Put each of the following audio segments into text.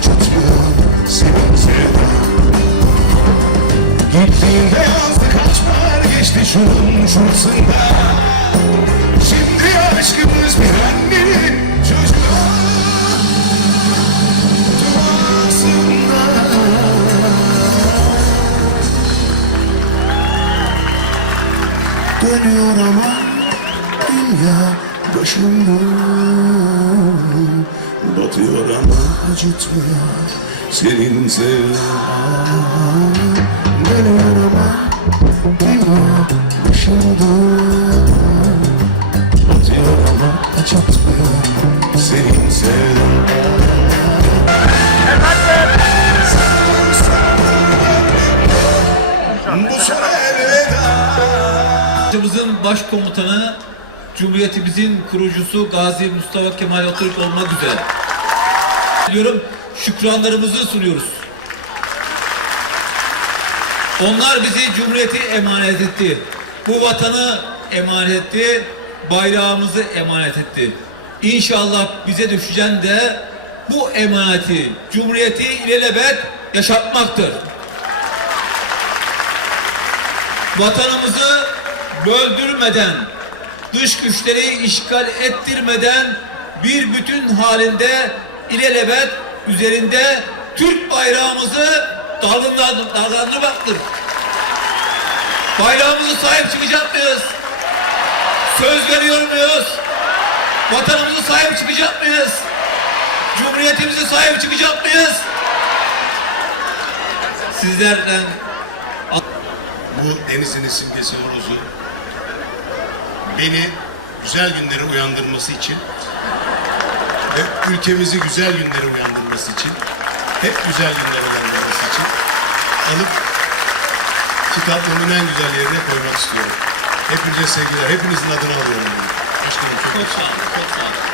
acıtmıyor sevinçlerden Gittiğinde yazdı kaç bahar geçti şunun şurasında Şimdi aşkımız bir annenin çocuğu duasında Dönüyor ama dünya başımda. Batıyor ama acıtmıyor senin sevdan Dönüyor ama dünya başımdan Batıyor ama acıtmıyor senin sevdan Bu elveda Cumhuriyetimizin başkomutanı, Cumhuriyetimizin kurucusu Gazi Mustafa Kemal Atatürk olmak üzere. Diyorum, şükranlarımızı sunuyoruz. Onlar bizi Cumhuriyeti emanet etti. Bu vatanı emanet etti. Bayrağımızı emanet etti. İnşallah bize düşen de bu emaneti, Cumhuriyeti ilelebet yaşatmaktır. vatanımızı böldürmeden, dış güçleri işgal ettirmeden bir bütün halinde ilelebet üzerinde Türk bayrağımızı dalgalandır- dalgalandırmaktır. Bayrağımızı sahip çıkacak mıyız? Söz veriyor muyuz? Vatanımızı sahip çıkacak mıyız? Cumhuriyetimizi sahip çıkacak mıyız? Sizlerden bu denizin simgesi horozu beni güzel günlere uyandırması için ve ülkemizi güzel günlere uyandırması için hep güzel günlere uyandırması için alıp kitaplığımın en güzel yerine koymak istiyorum. Hepinize sevgiler. Hepinizin adını alıyorum. Başkanım çok çok sağ olun. Çok sağ olun.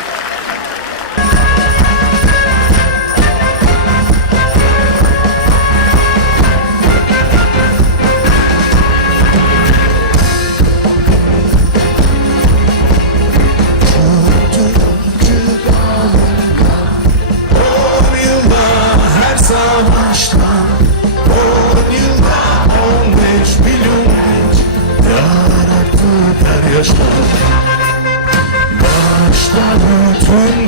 Başladı. Başladı. tüm